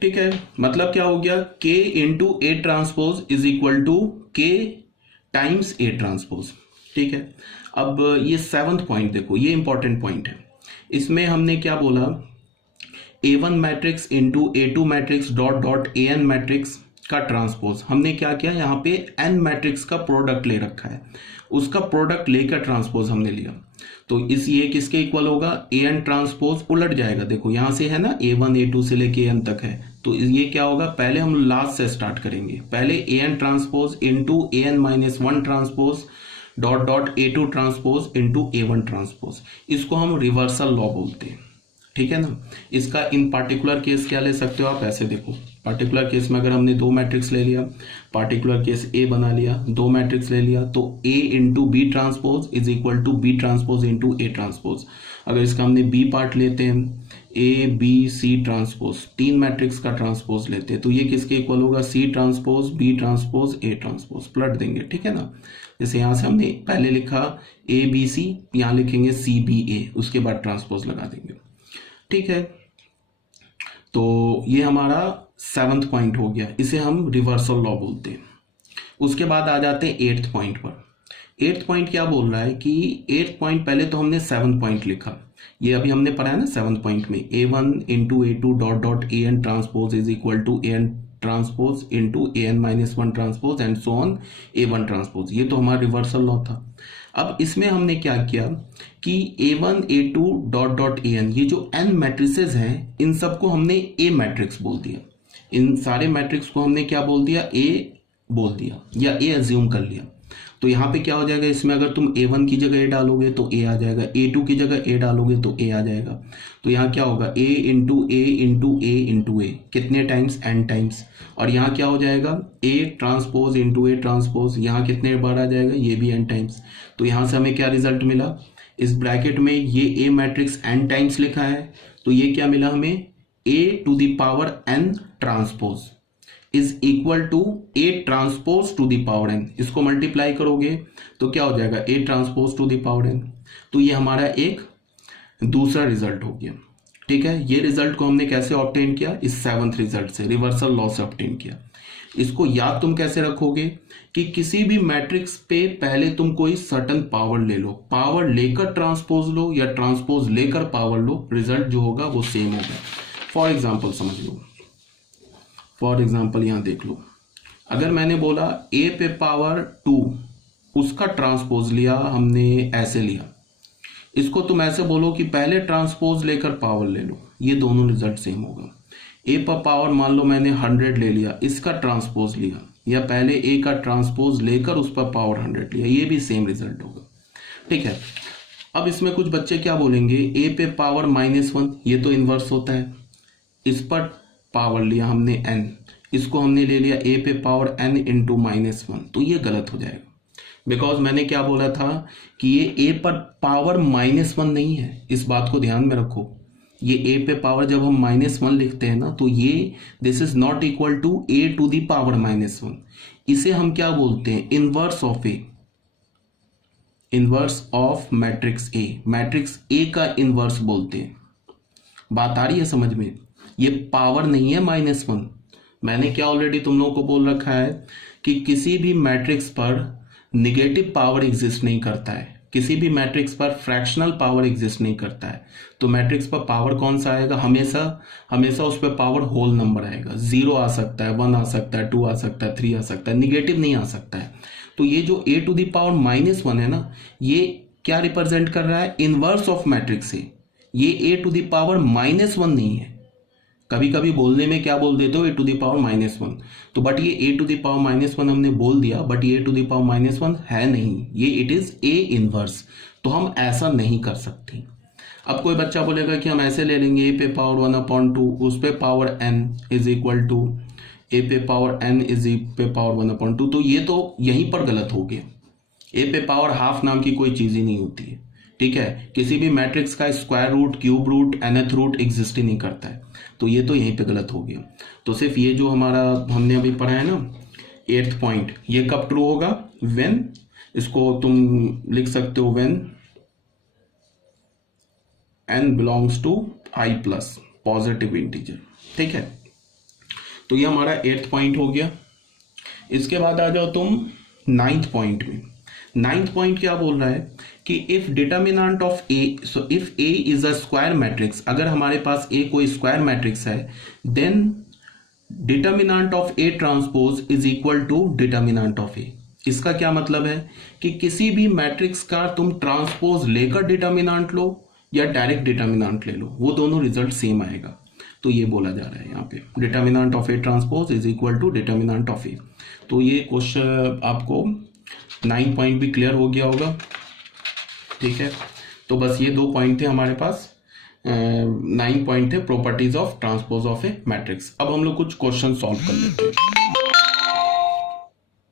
ठीक है, मतलब क्या हो गया, K into A transpose is equal to K times a transpose. ठीक है, अब ये 7th पॉइंट देखो, ये इंपॉर्टेंट पॉइंट है। इसमें हमने क्या बोला, A1 matrix into A2 matrix dot dot AN matrix का ट्रांसपोज। हमने क्या किया, यहाँ पे N मैट्रिक्स का प्रोडक्ट ले रखा है, उसका प्रोडक्ट लेकर ट्रांसपोज हमने लिया। तो इस ये किसके इक्वल होगा, AN ट्रांसपोज उलट जाएगा। देखो यहाँ से है ना, A1 A2 से लेके AN तक है, तो ये क्या होगा, पहले हम लास्ट से स्टार्ट करेंगे। पहले AN transpose into AN minus 1 transpose dot dot A2 transpose into A1 transpose. इसको हम रिवर्सल लॉ बोलते हैं। ठीक है ना, इसका इन पार्टिकुलर केस क्या ले सकते हो आप, ऐसे देखो, पार्टिकुलर केस में अगर हमने दो मैट्रिक्स ले लिया, पार्टिकुलर केस ए बना लिया, दो मैट्रिक्स ले लिया, तो A into B transpose is equal to B transpose into A transpose. अगर इसका हमने बी पार्ट लेते हैं, ए बी सी ट्रांसपोज, तीन मैट्रिक्स का ट्रांसपोज लेते हैं, तो ये किसके इक्वल होगा, C transpose B transpose A transpose, पलट देंगे। ठीक है ना, जैसे यहां से हमने पहले लिखा ए बी सी, यहां लिखेंगे सी बी ए, उसके बाद ट्रांसपोज लगा देंगे। ठीक है, तो ये हमारा 7th पॉइंट हो गया, इसे हम रिवर्सल लॉ बोलते हैं। उसके बाद आ जाते हैं 8th पॉइंट पर। 8th पॉइंट क्या बोल रहा है कि 8th पॉइंट, पहले तो हमने 7th पॉइंट लिखा, ये अभी हमने पढ़ा है ना 7th पॉइंट में, A1 into A2 dot dot AN transpose is equal to AN transpose into AN minus 1 transpose and so on A1 transpose. ये तो हमारा रिवर्सल लॉ था। अब इसमें हमने क्या किया कि A1 A2 dot dot AN, ये जो n मैट्रिसेस हैं, इन सबको हमने A मैट्रिक्स बोल दिया। इन सारे मैट्रिक्स को हमने क्या बोल दिया, A बोल दिया या A अज्यूम कर लिया। तो यहाँ पे क्या हो जाएगा, इसमें अगर तुम A1 की जगह A डालोगे तो A आ जाएगा, A2 की जगह A डालोगे तो A आ जाएगा। तो यहाँ क्या होगा, A into A into A into A, कितने टाइम्स, n टाइम्स। और यहाँ क्या हो जाएगा, A transpose into A transpose, यहाँ कितने बार आ जाएगा, ये भी n टाइम्स। तो यहाँ से हमें क्या रिजल्ट मिला, इस ब्रैकेट में ये A मैट्रिक्स n टाइम्स लिखा है, तो ये क्या मिला हमें, A to the power n transpose is equal to A transpose to the power n। इसको मल्टीप्लाई करोगे तो क्या हो जाएगा, A transpose to the power n। तो ये हमारा एक दूसरा रिजल्ट हो गया। ठीक है, ये रिजल्ट को हमने कैसे ऑब्टेन किया, इस 7th रिजल्ट से, रिवर्सल लॉ से ऑब्टेन किया। इसको याद तुम कैसे रखोगे कि किसी भी मैट्रिक्स पे पहले तुम कोई सर्टन पावर ले लो, पावर लेकर ट्रांसपोज लो या ट्रांसपोज लेकर पावर लो, रिजल्ट जो होगा वो सेम होगा। फॉर एग्जाम्पल समझ लो, फॉर एग्जाम्पल यहां देख लो, अगर मैंने बोला a पे पावर 2, उसका ट्रांसपोज लिया हमने, ऐसे लिया, इसको तुम ऐसे बोलो कि पहले ट्रांसपोज लेकर पावर ले लो, ये दोनों रिजल्ट सेम होगा। a पर पावर मान लो मैंने 100 ले लिया, इसका ट्रांसपोज लिया, या पहले a का ट्रांसपोज लेकर उस पर पावर 100 लिया, ये भी सेम रिजल्ट होगा। ठीक है, अब इसमें कुछ बच्चे क्या बोलेंगे, a पे पावर -1, ये तो इनवर्स होता है, इस पर पावर लिया हमने n, इसको हमने ले लिया a पे पावर n इंटू -1, तो ये गलत हो जाएगा। बिकॉज मैंने क्या बोला था कि ये a पर पावर -1 नहीं है, इस बात को ध्यान में रखो। ये a पे पावर जब हम -1 लिखते हैं ना, तो ये this is not equal to a to the power -1। इसे हम क्या बोलते हैं, inverse of a, inverse of matrix a, matrix a का इनवर्स बोलते हैं। बात आ रही है समझ में, ये पावर नहीं है -1। मैंने क्या ऑलरेडी तुम लोगों को बोल रखा है कि किसी भी मैट्रिक्स पर निगेटिव पावर एग्जिस्ट नहीं करता है, किसी भी मैट्रिक्स पर फ्रैक्शनल पावर एग्जिस्ट नहीं करता है। तो मैट्रिक्स पर पावर कौन सा आएगा, हमेशा हमेशा उस पर पावर होल नंबर आएगा, 0 आ सकता है, 1 आ सकता है, 2 आ सकता है, 3 आ सकता है, निगेटिव नहीं आ सकता है। तो ये जो a टू द पावर -1 है ना, ये क्या रिप्रेजेंट कर रहा है, इनवर्स ऑफ मैट्रिक्स है। ये a टू द पावर -1 नहीं है। कभी कभी बोलने में क्या बोल देते हो, a टू द पावर -1, तो बट ये a टू द पावर -1 हमने बोल दिया, बट ये a टू द पावर -1 है नहीं, ये इट इज a इनवर्स। तो हम ऐसा नहीं कर सकते। अब कोई बच्चा बोलेगा कि हम ऐसे ले लेंगे, a पे पावर 1/2, उस पे power n is equal to a पे पावर n इज पे पावर 1/2, तो ये तो यहीं पर गलत हो गया। a पे पावर हाफ नाम की कोई चीज ही नहीं होती है। ठीक है, किसी भी मैट्रिक्स का square root, cube root, nth root exist ही नहीं करता है, तो ये तो यहीं पे गलत हो गया। तो सिर्फ ये जो हमारा हमने अभी पढ़ा है ना 8th पॉइंट, ये कब ट्रू होगा, व्हेन, इसको तुम लिख सकते हो when n belongs to i plus positive integer. ठीक है, तो ये हमारा 8th पॉइंट हो गया। इसके बाद आ जाओ तुम 9th पॉइंट में। 9th पॉइंट क्या बोल रहा है कि if determinant of A, so if A is a square matrix, अगर हमारे पास ए कोई स्क्वायर मैट्रिक्स है, then determinant of A transpose is equal to determinant of A. इसका क्या मतलब है कि किसी भी मैट्रिक्स का तुम ट्रांसपोज लेकर डिटर्मिनेंट लो या डायरेक्ट डिटर्मिनेंट ले लो, वो दोनों रिजल्ट सेम आएगा। तो ये बोला जा रहा है यहाँ पे determinant of A transpose is equal to determinant of A. तो ये क्वेश्चन आपको 9 पॉइंट भी क्लियर हो गया होगा, ठीक है। तो बस ये 2 पॉइंट थे हमारे पास, 9 पॉइंट थे properties of transpose of A matrix. अब हम लोग कुछ क्वेश्चन सॉल्व कर लेते हैं।